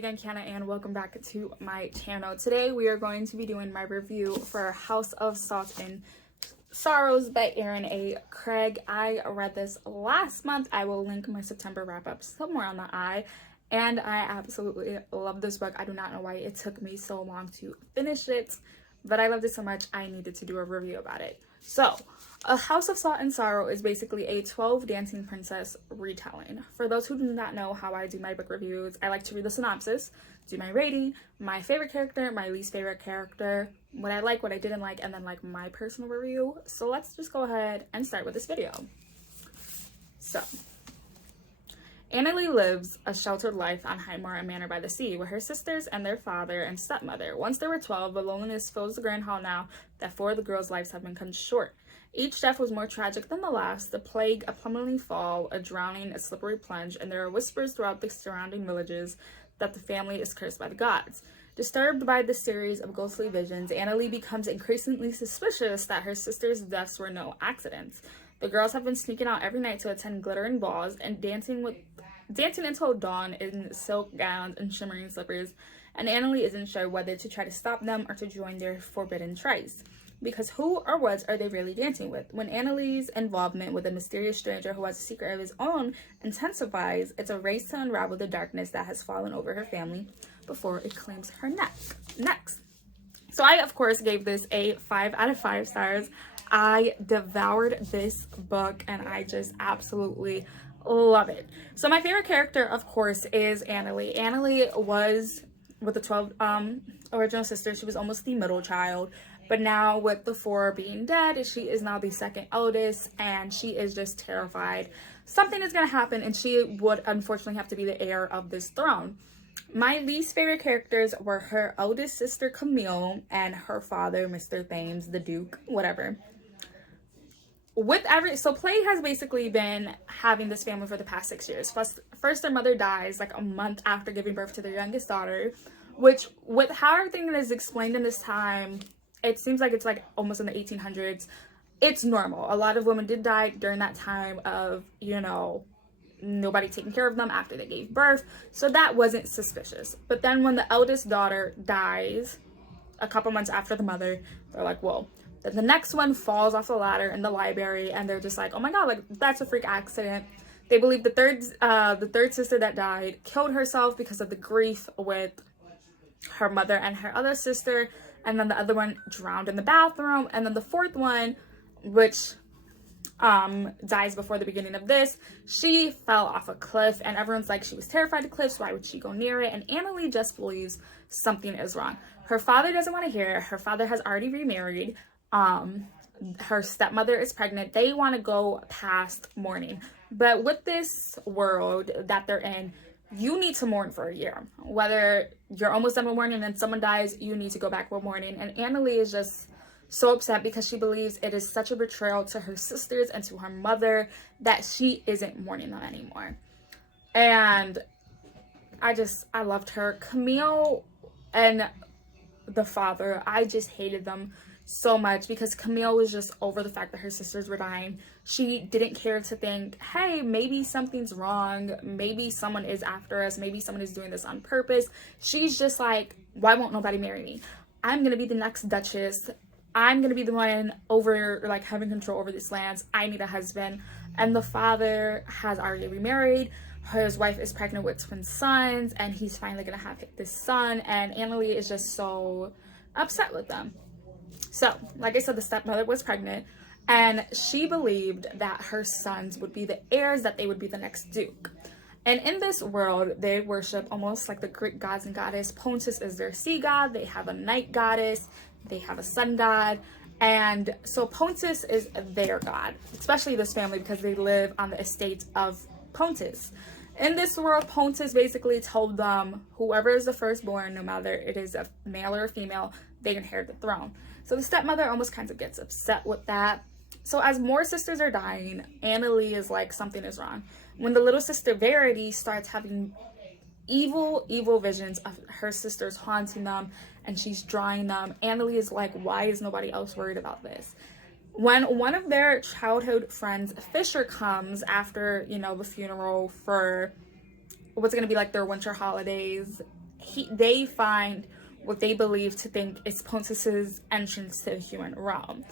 again, Kiana, and welcome back to my channel. Today we are going to be doing my review for House of Salt and Sorrows by Erin A. Craig. I read this last month. I will link my September wrap-up somewhere on the eye, and I absolutely love this book. I do not know why it took me so long to finish it, but I loved it so much I needed to do a review about it. So, A House of Salt and Sorrow is basically a 12 Dancing Princess retelling. For those who do not know how I do my book reviews, I like to read the synopsis, do my rating, my favorite character, my least favorite character, what I like, what I didn't like, and then like my personal review. So let's just go ahead and start with this video. So, Annalee lives a sheltered life on Highmore Manor by the sea with her sisters and their father and stepmother. Once they were 12, but loneliness fills the grand hall now that 4 of the girls' lives have been cut short. Each death was more tragic than the last: the plague, a plummeting fall, a drowning, a slippery plunge, and there are whispers throughout the surrounding villages that the family is cursed by the gods. Disturbed by the series of ghostly visions, Annalee becomes increasingly suspicious that her sisters' deaths were no accidents. The girls have been sneaking out every night to attend glittering balls and dancing until dawn in silk gowns and shimmering slippers, and Annalee isn't sure whether to try to stop them or to join their forbidden tries. Because who or what are they really dancing with? When Annalee's involvement with a mysterious stranger who has a secret of his own intensifies, it's a race to unravel the darkness that has fallen over her family before it claims her next. So I, of course, gave this a 5 out of 5 stars. I devoured this book and I just absolutely love it. So my favorite character, of course, is Annalee. Annalee was, with the 12 original sisters, she was almost the middle child. But now with the 4 being dead, she is now the second eldest, and she is just terrified something is going to happen, and she would unfortunately have to be the heir of this throne. My least favorite characters were her eldest sister, Camille, and her father, Mr. Thames, the Duke, whatever. So Play has basically been having this family for the past 6 years. First their mother dies like a month after giving birth to their youngest daughter, which, with how everything is explained in this time, it seems like it's like almost in the 1800s. It's normal. A lot of women did die during that time of, you know, nobody taking care of them after they gave birth. So that wasn't suspicious. But then when the eldest daughter dies a couple months after the mother, they're like, whoa. Then the next one falls off the ladder in the library, and they're just like, oh my god, like that's a freak accident. They believe the third sister that died killed herself because of the grief with her mother and her other sister. And then the other one drowned in the bathroom. And then the 4th one, which dies before the beginning of this, she fell off a cliff. And everyone's like, she was terrified of cliffs. Why would she go near it? And Annalee just believes something is wrong. Her father doesn't want to hear it. Her father has already remarried. Her stepmother is pregnant. They want to go past mourning. But with this world that they're in, you need to mourn for a year. Whether you're almost done with mourning and someone dies, you need to go back with mourning. And Annalee is just so upset because she believes it is such a betrayal to her sisters and to her mother that she isn't mourning them anymore. And I loved her. Camille and the father, I just hated them so much because Camille was just over the fact that her sisters were dying. She didn't care to think, hey, maybe something's wrong, maybe someone is after us, maybe someone is doing this on purpose. She's just like, why won't nobody marry me? I'm gonna be the next duchess. I'm gonna be the one over, like, having control over these lands. I need a husband. And the father has already remarried. His wife is pregnant with twin sons, and he's finally gonna have this son, and Annalee is just so upset with them. So, like I said, the stepmother was pregnant, and she believed that her sons would be the heirs, that they would be the next duke. And in this world, they worship almost like the Greek gods and goddess. Pontus is their sea god. They have a night goddess. They have a sun god. And so Pontus is their god, especially this family, because they live on the estate of Pontus. In this world, Pontus basically told them whoever is the firstborn, no matter it is a male or a female, they inherit the throne. So the stepmother almost kind of gets upset with that. So as more sisters are dying, Annalee is like, something is wrong. When the little sister Verity starts having evil visions of her sisters haunting them, and she's drawing them, Annalee is like, why is nobody else worried about this? When one of their childhood friends, Fisher, comes after, you know, the funeral for what's going to be like their winter holidays, they find what they believe to think is Pontus's entrance to the human realm.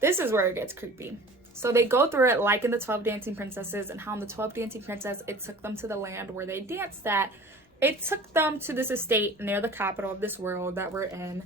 This is where it gets creepy. So they go through it like in the 12 Dancing Princesses, and how in the 12 Dancing Princess, it took them to the land where they danced at. It took them to this estate near the capital of this world that we're in,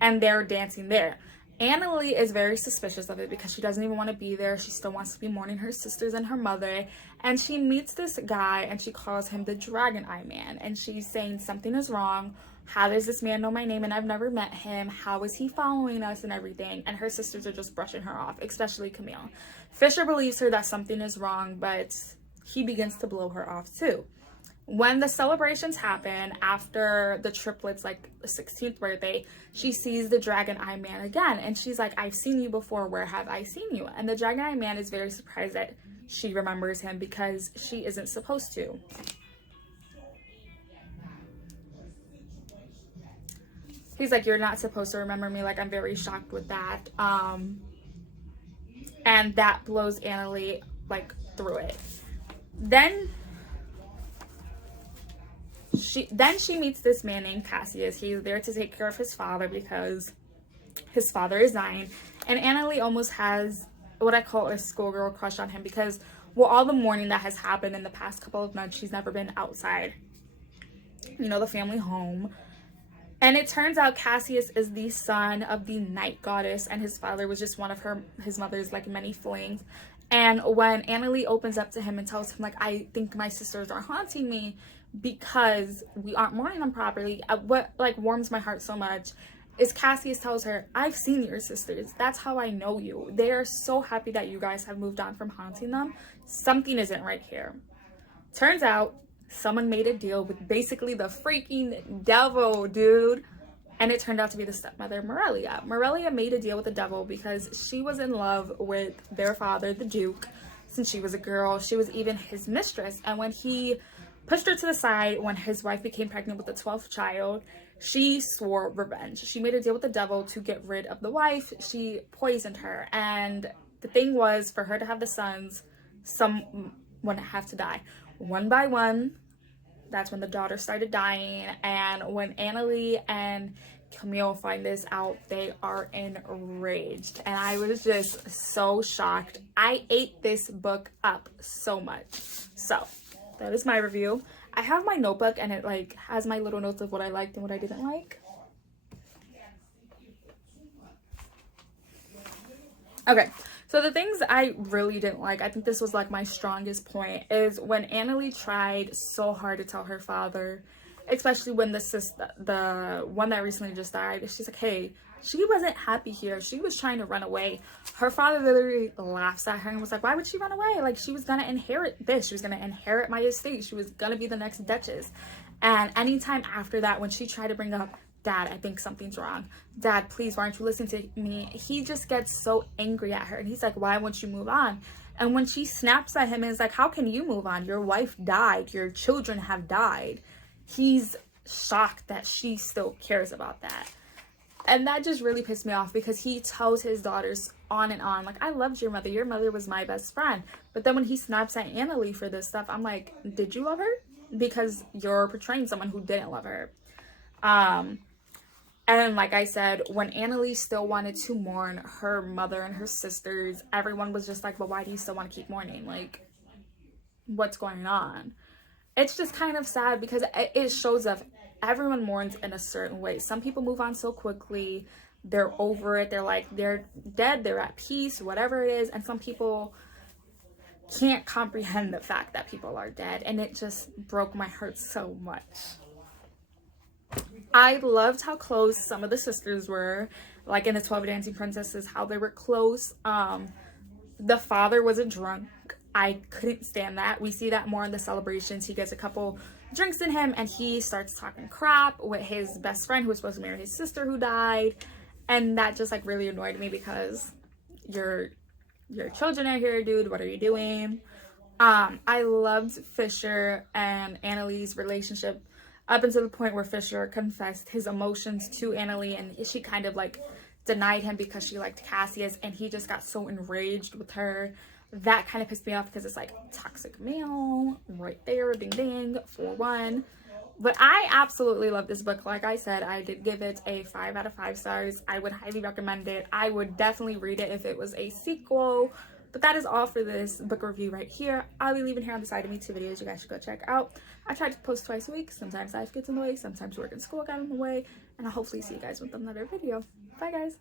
and they're dancing there. Annalie is very suspicious of it because she doesn't even want to be there. She still wants to be mourning her sisters and her mother. And she meets this guy and she calls him the Dragon Eye Man. And she's saying something is wrong. How does this man know my name and I've never met him? How is he following us and everything? And her sisters are just brushing her off, especially Camille. Fisher believes her that something is wrong, but he begins to blow her off too. When the celebrations happen after the triplets, like the 16th birthday, she sees the Dragon Eye Man again. And she's like, I've seen you before. Where have I seen you? And the Dragon Eye Man is very surprised that she remembers him because she isn't supposed to. He's like, you're not supposed to remember me. Like, I'm very shocked with that. And that blows Annalie, like, through it. Then she meets this man named Cassius. He's there to take care of his father because his father is dying. And Annalie almost has what I call a schoolgirl crush on him because, well, all the mourning that has happened in the past couple of months, she's never been outside, you know, the family home. And it turns out Cassius is the son of the night goddess, and his father was just one of his mother's, like, many flings. And when Annalie opens up to him and tells him, like, I think my sisters are haunting me because we aren't mourning them properly, what, like, warms my heart so much is Cassius tells her, I've seen your sisters. That's how I know you. They are so happy that you guys have moved on from haunting them. Something isn't right here. Turns out someone made a deal with basically the freaking devil, dude. And it turned out to be the stepmother, Morelia. Morelia made a deal with the devil because she was in love with their father, the Duke, since she was a girl. She was even his mistress. And when he pushed her to the side, when his wife became pregnant with the 12th child, she swore revenge. She made a deal with the devil to get rid of the wife. She poisoned her. And the thing was, for her to have the sons, someone would have to die. One by one, that's when the daughter started dying. And when Annalie and Camille find this out, they are enraged. And I was just so shocked. I ate this book up so much. So that is my review. I have my notebook and it, like, has my little notes of what I liked and what I didn't like. Okay, so the things I really didn't like, I think this was, like, my strongest point, is when Annalie tried so hard to tell her father, especially when the one that recently just died, she's like, hey, she wasn't happy here. She was trying to run away. Her father literally laughs at her and was like, why would she run away? Like, she was gonna inherit this. She was gonna inherit my estate. She was gonna be the next duchess. And anytime after that, when she tried to bring up, Dad, I think something's wrong. Dad, please, why aren't you listening to me? He just gets so angry at her. And he's like, why won't you move on? And when she snaps at him and is like, how can you move on? Your wife died. Your children have died. He's shocked that she still cares about that. And that just really pissed me off because he tells his daughters on and on, like, I loved your mother. Your mother was my best friend. But then when he snaps at Annalie for this stuff, I'm like, did you love her? Because you're portraying someone who didn't love her. And like I said, when Annalie still wanted to mourn her mother and her sisters, everyone was just like, but why do you still want to keep mourning? Like, what's going on? It's just kind of sad because it shows up. Everyone mourns in a certain way. Some people move on so quickly. They're over it. They're like, they're dead. They're at peace, whatever it is. And some people can't comprehend the fact that people are dead. And it just broke my heart so much. I loved how close some of the sisters were, like in the 12 Dancing Princesses, how they were close. The father was a drunk. I couldn't stand that. We see that more in the celebrations. He gets a couple drinks in him and he starts talking crap with his best friend who was supposed to marry his sister who died. And that just, like, really annoyed me because your children are here, dude. What are you doing? I loved Fisher and Annalie's relationship up until the point where Fisher confessed his emotions to Annalie, and she kind of, like, denied him because she liked Cassius, and he just got so enraged with her. That kind of pissed me off because it's like toxic male right there, ding ding, for one. But I absolutely love this book. Like I said, I did give it a 5 out of 5 stars. I would highly recommend it. I would definitely read it if it was a sequel. But that is all for this book review right here. I'll be leaving here on the side of me 2 videos you guys should go check out. I try to post twice a week. Sometimes life gets in the way. Sometimes work and school got in the way. And I'll hopefully see you guys with another video. Bye, guys.